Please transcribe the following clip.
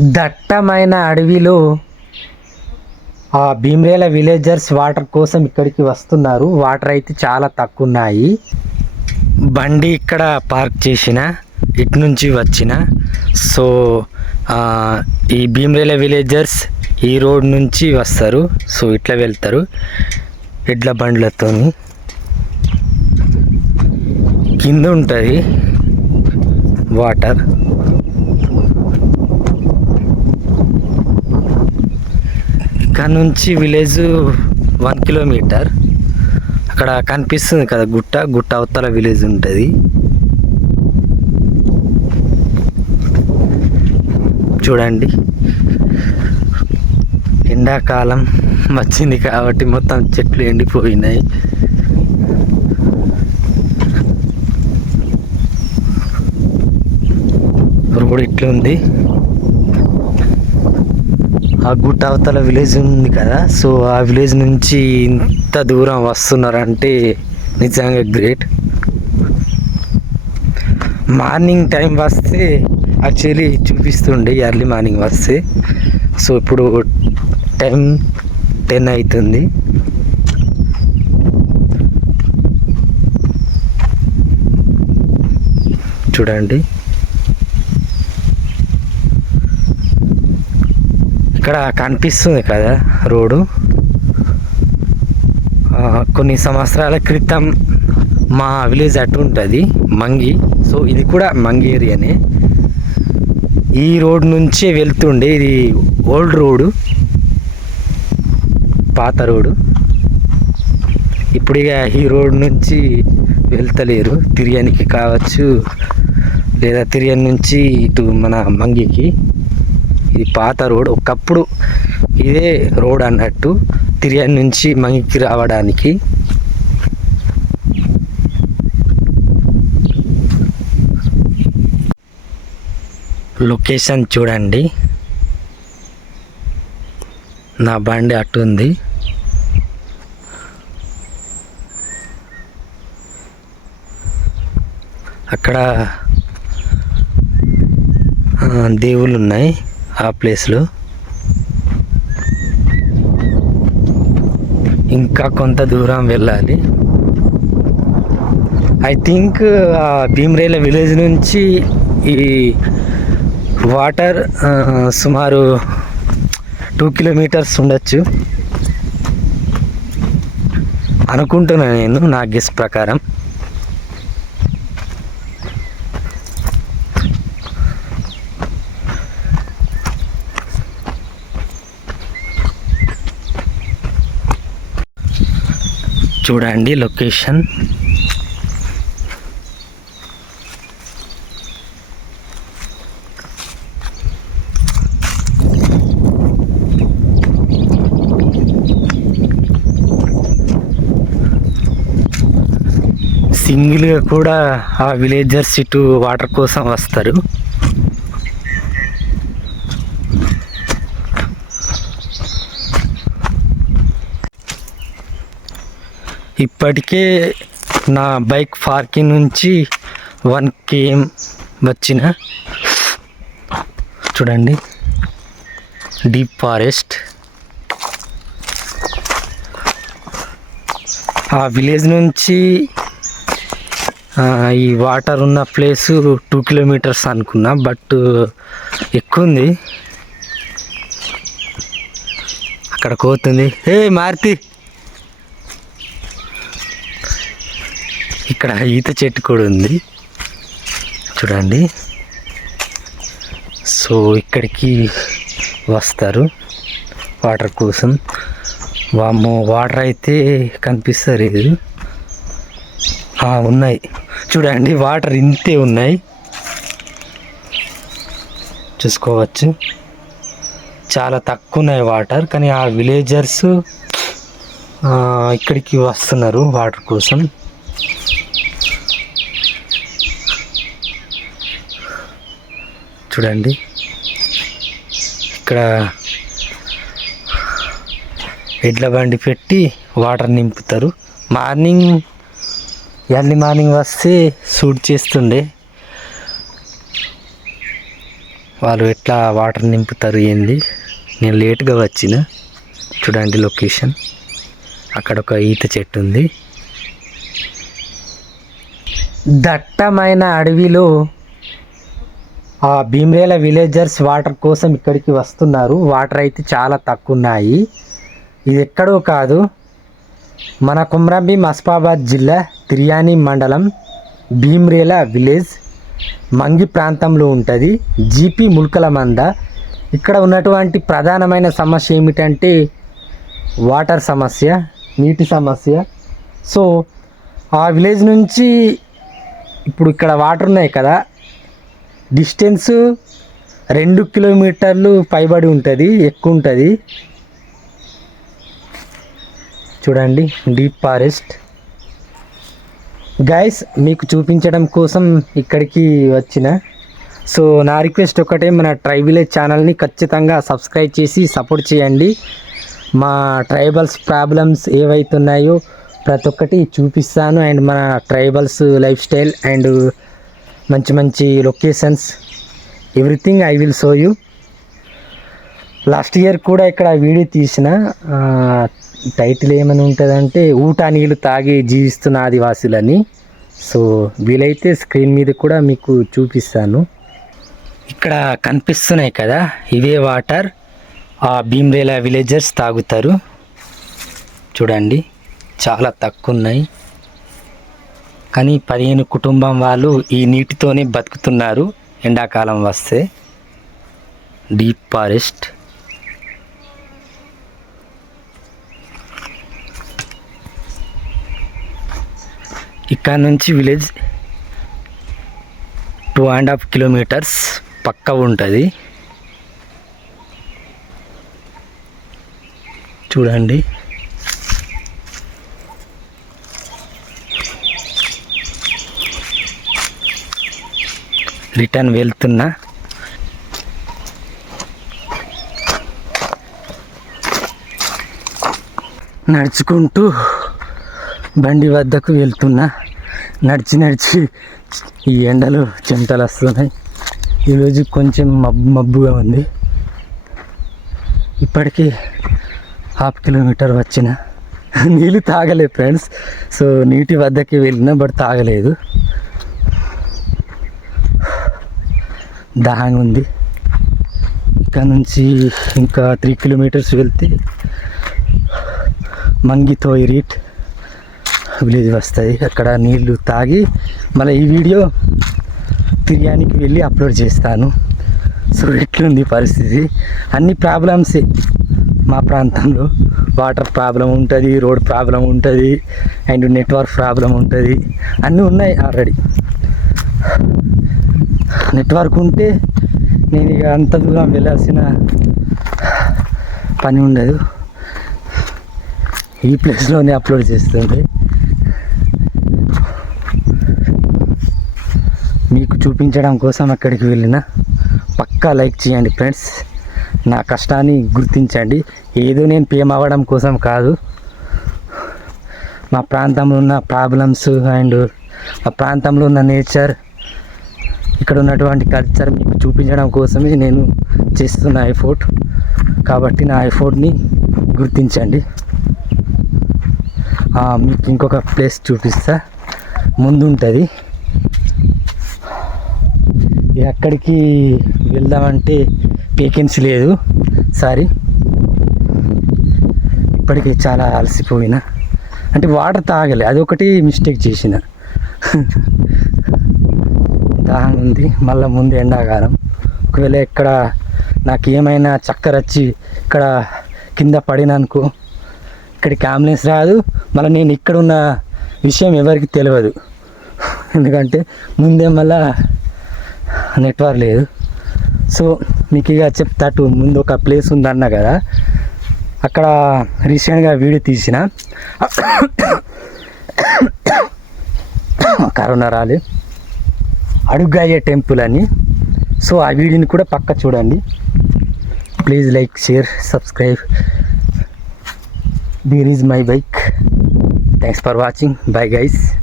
దట్టమైన అడవిలో ఆ భీమరేల విలేజర్స్ వాటర్ కోసం ఇక్కడికి వస్తున్నారు. వాటర్ అయితే చాలా తక్కువ ఉన్నాయి బండి ఇక్కడ పార్క్ చేసిన ఇటు నుంచి వచ్చిన. సో ఈ భీమరేల విలేజర్స్ ఈ రోడ్ నుంచి వస్తారు. సో ఇట్లా వెళ్తారు. ఎడ్ల బండ్లతోని. కింద ఉంటుంది వాటర్. ఇక్కడ నుంచి విలేజ్ వన్ కిలోమీటర్. అక్కడ కనిపిస్తుంది కదా గుట్ట. గుట్ట అవతల విలేజ్ ఉంటుంది. చూడండి. ఎండాకాలం వచ్చింది కాబట్టి మొత్తం చెట్లు ఎండిపోయినాయి. రోడ్ ఇట్లుంది. ఆ గుట్ట అవతల విలేజ్ ఉంది కదా సో ఆ విలేజ్ నుంచి ఇంత దూరం వస్తున్నారంటే నిజంగా గ్రేట్ మార్నింగ్ టైం వస్తే యాక్చువల్లీ చూపిస్తుండే ఎర్లీ మార్నింగ్ వస్తే. సో ఇప్పుడు టైం టెన్ అవుతుంది చూడండి. ఇక్కడ కనిపిస్తుంది కదా రోడ్డు. కొన్ని సంవత్సరాల క్రితం మా విలేజ్ అటు ఉంటుంది మంగి. సో ఇది కూడా మంగి ఏరియానే. ఈ రోడ్ నుంచే వెళ్తుండే ఇది ఓల్డ్ రోడ్ పాత రోడ్డు. ఇప్పుడు ఇక ఈ రోడ్ నుంచి వెళ్తలేరు తిరియనికి కావచ్చు లేదా తిరియన్ నుంచి ఇటు మన మంగికి. ఇది పాత రోడ్ ఒకప్పుడు ఇదే రోడ్ అన్నట్టు తిరియాన్ నుంచి మంగికి రావడానికి. లొకేషన్ చూడండి. నా బండి అటు ఉంది. అక్కడ దేవుళ్ళు ఉన్నాయి. ఆ ప్లేస్లో. ఇంకా కొంత దూరం వెళ్ళాలి. ఐ థింక్ భీమరేల విలేజ్ నుంచి ఈ వాటర్ సుమారు టూ కిలోమీటర్స్ ఉండొచ్చు. అనుకుంటున్నాను నేను నా గెస్ ప్రకారం. చూడండి లొకేషన్. సింగిల్గా కూడా ఆ విలేజర్స్ ఇటు వాటర్ కోసం వస్తారు. ఇప్పటికే నా బైక్ పార్కింగ్ నుంచి వన్ కేఎం వచ్చిన చూడండి. Deep forest. ఆ విలేజ్ నుంచి ఈ వాటర్ ఉన్న ప్లేస్ టూ కిలోమీటర్స్ అనుకున్నా బట్ ఎక్కువ ఉంది. అక్కడ కోతుంది. ఏ మారుతి! ఇక్కడ ఈత చెట్టు కూడా ఉంది. చూడండి. సో ఇక్కడికి వస్తారు వాటర్ కోసం. వాము వాటర్ అయితే కనిపిస్తలేదు. ఆ, ఉన్నాయి. చూడండి వాటర్ ఇంతే ఉన్నాయి. చూసుకోవచ్చు. చాలా తక్కువ ఉన్నాయి వాటర్ కానీ ఆ విలేజర్స్ ఇక్కడికి వస్తున్నారు వాటర్ కోసం. చూడండి. ఇక్కడ ఎడ్ల బండి పెట్టి వాటర్ నింపుతారు. మార్నింగ్ ఎర్లీ మార్నింగ్ వస్తే షూట్ చేస్తుండే. వాళ్ళు ఎట్లా వాటర్ నింపుతారు ఏంది? నేను లేట్గా వచ్చిన. చూడండి లొకేషన్. అక్కడ ఒక ఈత చెట్టు ఉంది. దట్టమైన అడవిలో ఆ భీమ్రేల విలేజర్స్ వాటర్ కోసం ఇక్కడికి వస్తున్నారు. వాటర్ అయితే చాలా తక్కువ ఉన్నాయి ఇది ఎక్కడో కాదు. మన కుమ్రంభీం మస్పాబాద్ జిల్లా తిరియాని మండలం భీమ్రేల విలేజ్ మంగి ప్రాంతంలో ఉంటుంది. జీపీ ముల్కల మంద. ఇక్కడ ఉన్నటువంటి ప్రధానమైన సమస్య ఏమిటంటే వాటర్ సమస్య నీటి సమస్య. సో ఆ విలేజ్ నుంచి ఇప్పుడు ఇక్కడ వాటర్ ఉన్నాయి కదా. డిస్టెన్స్ రెండు కిలోమీటర్లు పైబడి ఉంటుంది ఎక్కువ ఉంటుంది. చూడండి డీప్ ఫారెస్ట్. గైస్ మీకు చూపించడం కోసం ఇక్కడికి వచ్చిన. సో నా రిక్వెస్ట్ ఒకటే మన ట్రై విలేజ్ ఛానల్ని ఖచ్చితంగా సబ్స్క్రైబ్ చేసి సపోర్ట్ చేయండి. మా ట్రైబల్స్ ప్రాబ్లమ్స్ ఏవైతున్నాయో ప్రతి ఒక్కటి చూపిస్తాను. అండ్ మన ట్రైబల్స్ లైఫ్ స్టైల్ అండ్ మంచి మంచి locations. Everything I will show you last year కూడా ఇక్కడ వీడియో తీసిన టైటిల్ ఏమని ఉంటుందంటే ఊటా నీళ్ళు తాగి జీవిస్తున్న ఆదివాసులని. సో వీలైతే స్క్రీన్ మీద కూడా మీకు చూపిస్తాను. ఇక్కడ కనిపిస్తున్నాయి కదా ఇవే వాటర్. ఆ భీమ్రేలా విలేజర్స్ తాగుతారు. చూడండి చాలా తక్కువ ఉన్నాయి. కానీ పదిహేను కుటుంబం వాళ్ళు ఈ నీటితోనే బతుకుతున్నారు. ఎండాకాలం వస్తే డీప్ ఫారెస్ట్. ఇక్కడ నుంచి village two and half kilometres పక్క ఉంటుంది. చూడండి. రిటర్న్ వెళ్తున్నా. నడుచుకుంటూ బండి వద్దకు వెళ్తున్నా. నడిచి నడిచి ఈ ఎండలు చెమటలు వస్తున్నాయి. ఈరోజు కొంచెం మబ్బు మబ్బుగా ఉంది. ఇప్పటికీ హాఫ్ కిలోమీటర్ వచ్చిన. నీళ్ళు తాగలేదు ఫ్రెండ్స్. సో నీటి వద్దకి వెళ్ళినా బట్ తాగలేదు. దహాంగ్ ఉంది. ఇక్కడ నుంచి ఇంకా త్రీ కిలోమీటర్స్ వెళ్తే మంగితో ఇరీట్ విలేజ్ వస్తుంది అక్కడ నీళ్ళు తాగి మళ్ళీ ఈ వీడియో తిరియానికి వెళ్ళి అప్లోడ్ చేస్తాను. సో ఎట్లుంది పరిస్థితి? అన్ని ప్రాబ్లమ్సే మా ప్రాంతంలో. వాటర్ ప్రాబ్లం ఉంటుంది రోడ్ ప్రాబ్లం ఉంటుంది అండ్ నెట్వర్క్ ప్రాబ్లం ఉంటుంది. అన్నీ ఉన్నాయి ఆల్రెడీ. నెట్వర్క్ ఉంటే నేను ఇక అంత దూరం వెళ్ళాల్సిన పని ఉండదు. ఈ ప్లేస్లోనే అప్లోడ్ చేస్తుంది మీకు చూపించడం కోసం అక్కడికి వెళ్ళిన పక్కా లైక్ చేయండి ఫ్రెండ్స్. నా కష్టాన్ని గుర్తించండి. ఏదో నేను పేమ్ అవ్వడం కోసం కాదు. మా ప్రాంతంలో ఉన్న ప్రాబ్లమ్స్ అండ్ మా ప్రాంతంలో ఉన్న నేచర్ ఇక్కడ ఉన్నటువంటి కల్చర్ మీకు చూపించడం కోసమే నేను చేస్తున్న ఐఫోర్ట్ కాబట్టి నా ఐఫోర్ట్ని గుర్తించండి. మీకు ఇంకొక ప్లేస్ చూపిస్తా. ముందు ఉంటుంది ఎక్కడికి వెళ్దామంటే వేకెన్సీ లేదు. సారీ ఇప్పటికీ చాలా అలసిపోయిన. అంటే వాటర్ తాగలే. అది ఒకటి మిస్టేక్ చేసిన. దాహం ఉంది మళ్ళీ ముందు ఎండాకాలం. ఒకవేళ ఇక్కడ నాకు ఏమైనా చక్కర వచ్చి ఇక్కడ కింద పడిననుకో ఇక్కడికి అంబులెన్స్ రాదు. మళ్ళీ నేను ఇక్కడ ఉన్న విషయం ఎవరికి తెలియదు. ఎందుకంటే ముందే మళ్ళా నెట్వర్క్ లేదు. సో మీకు ఇక చెప్తాటు ముందు ఒక ప్లేస్ ఉందన్న కదా. అక్కడ రీసెంట్గా వీడియో తీసిన. కరోనా రాలేదు అడుగాయ టెంపుల్ అని. సో ఆ వీడియోని కూడా పక్క చూడండి. Please like share subscribe. There is my bike. Thanks for watching. Bye guys.